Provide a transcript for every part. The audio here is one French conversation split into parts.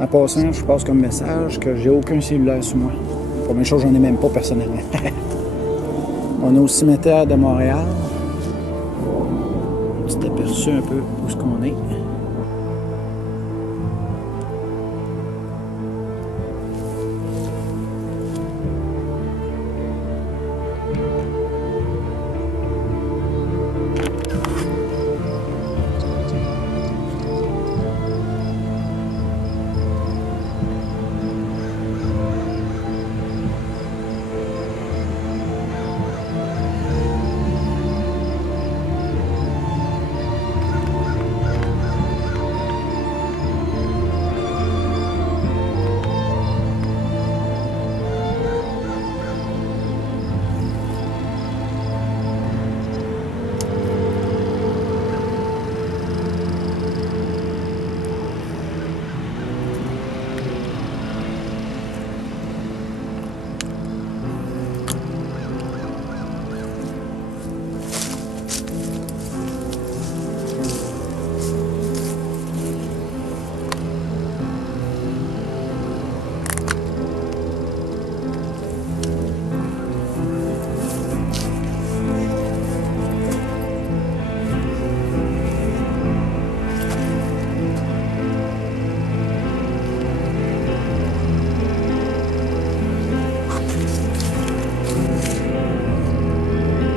En passant, je passe comme message que j'ai aucun cellulaire sur moi. Première chose, j'en ai même pas personnellement. On est au cimetière de Montréal. Un petit aperçu un peu où est-ce qu'on est.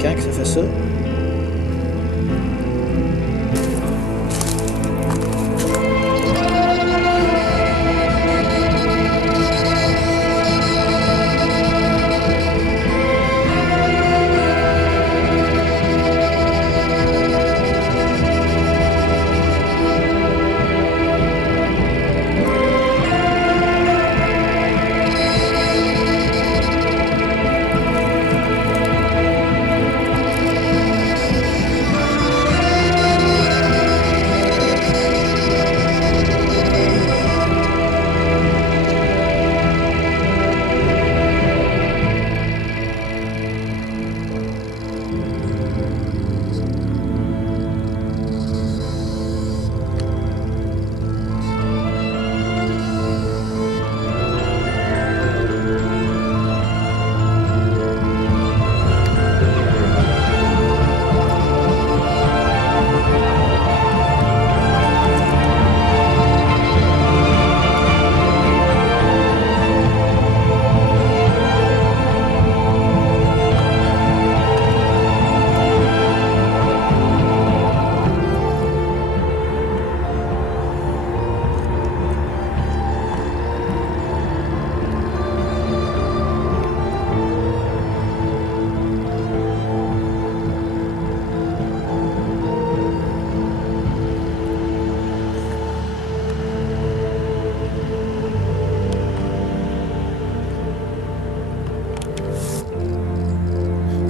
Quand que ça fait ça?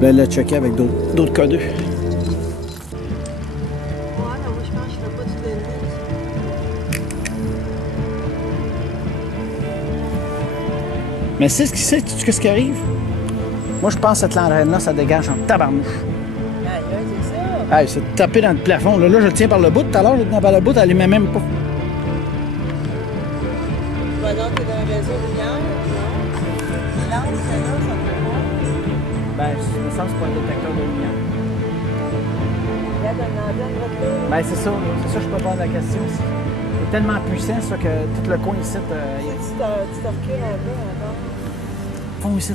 Là, elle l'a checké avec d'autres codeux. Ouais, moi je pense que je ferais pas du tennis. Mais c'est ce qui arrive? Moi, je pense que cette landraine-là, ça dégage en tabarnouche. Aïe, c'est ça. Hey, c'est tapé dans le plafond. Là, je le tiens par le bout. Tout à l'heure, je le tiens par le bout, elle n'allumait même pas. Bah donc, t'es dans un réseau de lumière, non? Les lampes, c'est là, ça fait pas. Ben, je me sens que c'est pas un détecteur de lumière. Regarde une antenne, votre Ben, c'est ça. C'est ça, je peux pas la question. C'est tellement puissant, ça, que tout le coin ici... Tu te recules un peu encore. Fond ici.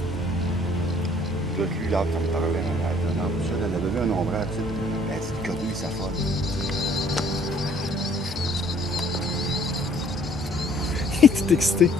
L'autre, lui, là, quand il parlait, elle avait vu un ombrage, tu sais. Elle dit, le côté, il s'affole. Il est excité.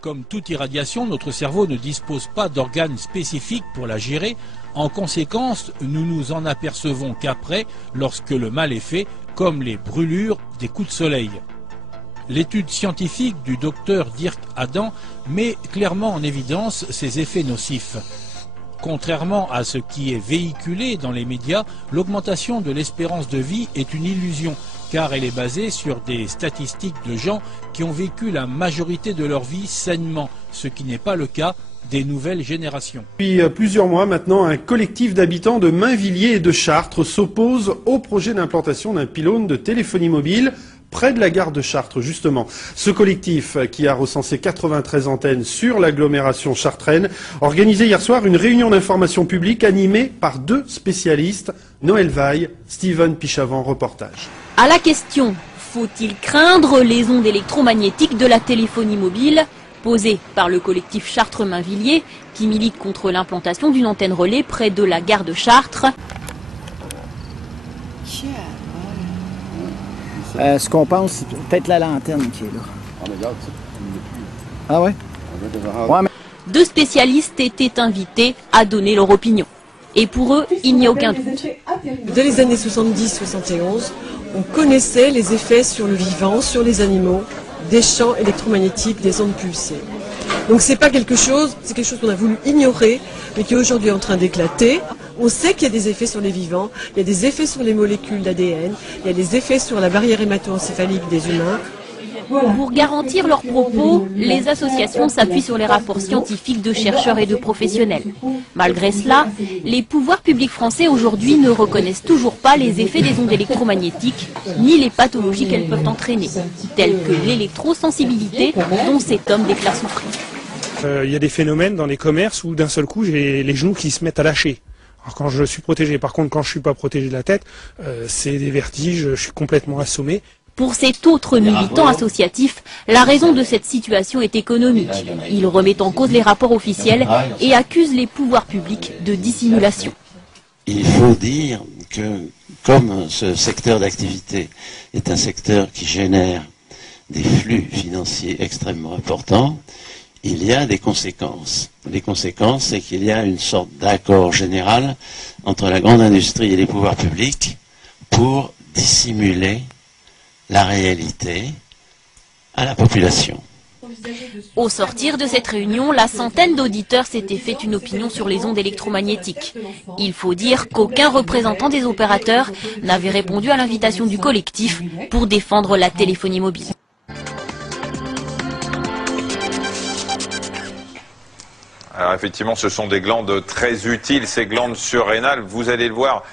Comme toute irradiation, notre cerveau ne dispose pas d'organes spécifiques pour la gérer. En conséquence, nous nous en apercevons qu'après, lorsque le mal est fait, comme les brûlures des coups de soleil. L'étude scientifique du docteur Dirk Adam met clairement en évidence ces effets nocifs. Contrairement à ce qui est véhiculé dans les médias, l'augmentation de l'espérance de vie est une illusion, car elle est basée sur des statistiques de gens qui ont vécu la majorité de leur vie sainement, ce qui n'est pas le cas des nouvelles générations. Depuis plusieurs mois maintenant, un collectif d'habitants de Mainvilliers et de Chartres s'oppose au projet d'implantation d'un pylône de téléphonie mobile près de la gare de Chartres, justement. Ce collectif, qui a recensé 93 antennes sur l'agglomération chartraine, organisait hier soir une réunion d'information publique animée par 2 spécialistes, Noël Vaille, Steven Pichavant, reportage. À la question « Faut-il craindre les ondes électromagnétiques de la téléphonie mobile ?» posée par le collectif Chartres-Mainvilliers, qui milite contre l'implantation d'une antenne relais près de la gare de Chartres. Ce qu'on pense, c'est peut-être la lanterne qui est là. Ah ouais? Ouais, mais... 2 spécialistes étaient invités à donner leur opinion. Et pour eux, il n'y a aucun doute. Dès les années 70-71, on connaissait les effets sur le vivant, sur les animaux, des champs électromagnétiques, des ondes pulsées. Donc c'est pas quelque chose, c'est quelque chose qu'on a voulu ignorer, mais qui est aujourd'hui en train d'éclater. On sait qu'il y a des effets sur les vivants, il y a des effets sur les molécules d'ADN, il y a des effets sur la barrière hémato-encéphalique des humains. Pour garantir leurs propos, les associations s'appuient sur les rapports scientifiques de chercheurs et de professionnels. Malgré cela, les pouvoirs publics français aujourd'hui ne reconnaissent toujours pas les effets des ondes électromagnétiques, ni les pathologies qu'elles peuvent entraîner, telles que l'électrosensibilité dont cet homme déclare souffrir. Il y a des phénomènes dans les commerces où d'un seul coup j'ai les genoux qui se mettent à lâcher. Alors quand je suis protégé, par contre quand je ne suis pas protégé de la tête, c'est des vertiges, je suis complètement assommé. Pour cet autre militant associatif, la raison de cette situation est économique. Il remet en cause les rapports officiels et accuse les pouvoirs publics de dissimulation. Il faut dire que comme ce secteur d'activité est un secteur qui génère des flux financiers extrêmement importants, il y a des conséquences. Les conséquences, c'est qu'il y a une sorte d'accord général entre la grande industrie et les pouvoirs publics pour dissimuler la réalité à la population. Au sortir de cette réunion, la centaine d'auditeurs s'était fait une opinion sur les ondes électromagnétiques. Il faut dire qu'aucun représentant des opérateurs n'avait répondu à l'invitation du collectif pour défendre la téléphonie mobile. Alors effectivement, ce sont des glandes très utiles, ces glandes surrénales. Vous allez le voir.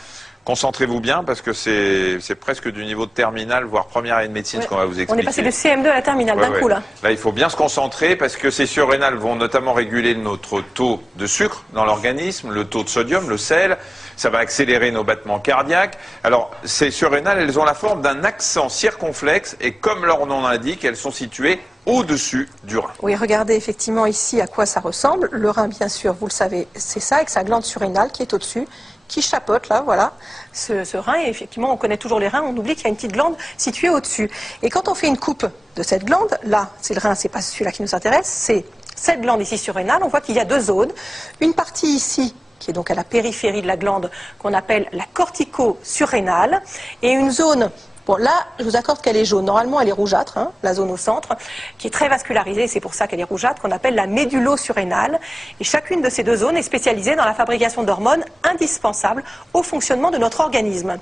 Concentrez-vous bien parce que c'est presque du niveau de terminale, voire première année de médecine, ce qu'on va vous expliquer. On est passé de CM2 à la terminale d'un coup là. Là, il faut bien se concentrer parce que ces surrénales vont notamment réguler notre taux de sucre dans l'organisme, le taux de sodium, le sel. Ça va accélérer nos battements cardiaques. Alors, ces surrénales, elles ont la forme d'un accent circonflexe et comme leur nom l'indique, elles sont situées au-dessus du rein. Oui, regardez effectivement ici à quoi ça ressemble. Le rein, bien sûr, vous le savez, c'est ça, avec sa glande surrénale qui est au-dessus, qui chapeaute là, voilà, ce rein. Et effectivement, on connaît toujours les reins, on oublie qu'il y a une petite glande située au-dessus. Et quand on fait une coupe de cette glande, là, c'est le rein, c'est pas celui-là qui nous intéresse, c'est cette glande ici surrénale. On voit qu'il y a 2 zones. Une partie ici, qui est donc à la périphérie de la glande, qu'on appelle la cortico-surrénale, et une zone... Bon, là, je vous accorde qu'elle est jaune. Normalement, elle est rougeâtre, hein, la zone au centre, qui est très vascularisée, c'est pour ça qu'elle est rougeâtre, qu'on appelle la médullo-surrénale. Et chacune de ces 2 zones est spécialisée dans la fabrication d'hormones indispensables au fonctionnement de notre organisme.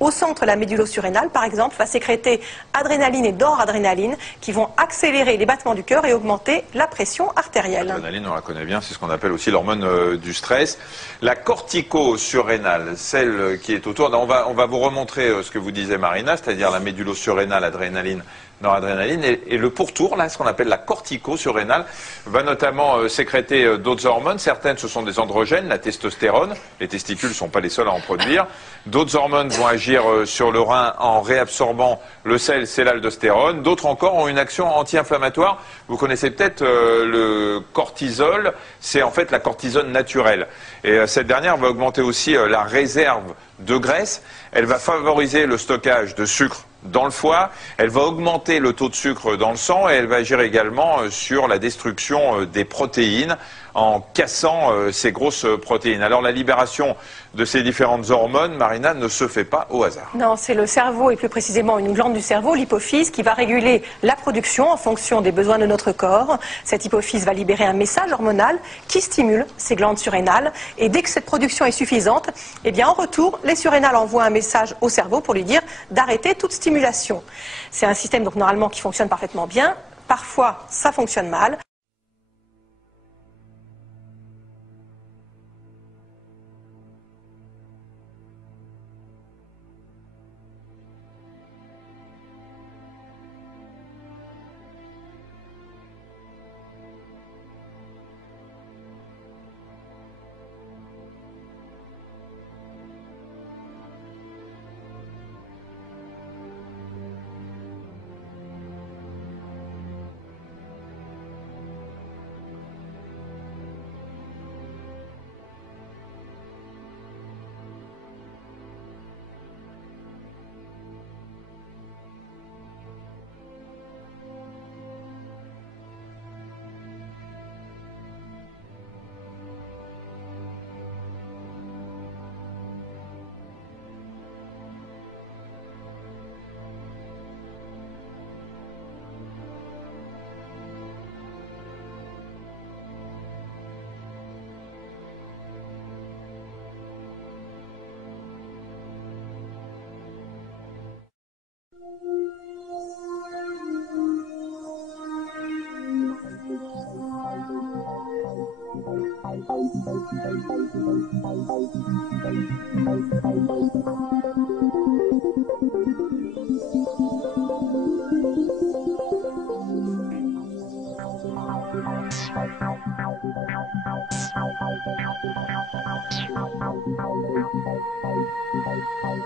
Au centre, la médullo-surrénale, par exemple, va sécréter adrénaline et noradrénaline qui vont accélérer les battements du cœur et augmenter la pression artérielle. L'adrénaline, on la connaît bien, c'est ce qu'on appelle aussi l'hormone du stress. La cortico-surrénale, celle qui est autour, on va vous remontrer ce que vous disait Marina, c'est-à-dire la médullo-surrénale, adrénaline, noradrénaline, et le pourtour, là, ce qu'on appelle la cortico-surrénale, va notamment sécréter d'autres hormones. Certaines, ce sont des androgènes, la testostérone. Les testicules ne sont pas les seuls à en produire. D'autres hormones vont agir sur le rein en réabsorbant le sel, c'est l'aldostérone. D'autres encore ont une action anti-inflammatoire. Vous connaissez peut-être le cortisol, c'est en fait la cortisone naturelle. Et cette dernière va augmenter aussi la réserve de graisse. Elle va favoriser le stockage de sucre dans le foie, elle va augmenter le taux de sucre dans le sang et elle va agir également sur la destruction des protéines en cassant ces grosses protéines. Alors la libération de ces différentes hormones, Marina, ne se fait pas au hasard. Non, c'est le cerveau et plus précisément une glande du cerveau, l'hypophyse, qui va réguler la production en fonction des besoins de notre corps. Cette hypophyse va libérer un message hormonal qui stimule ces glandes surrénales et dès que cette production est suffisante, eh bien en retour, les surrénales envoient un message au cerveau pour lui dire d'arrêter toute stimulation. C'est un système donc normalement qui fonctionne parfaitement bien. Parfois, ça fonctionne mal.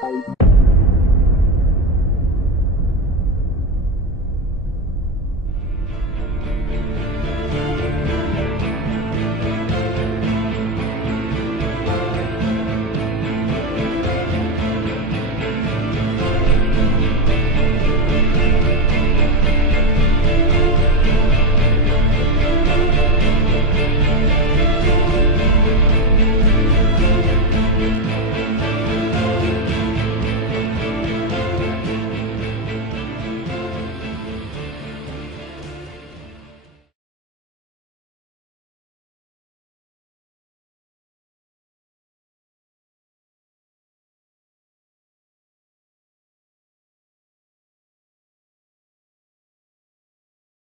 Bye.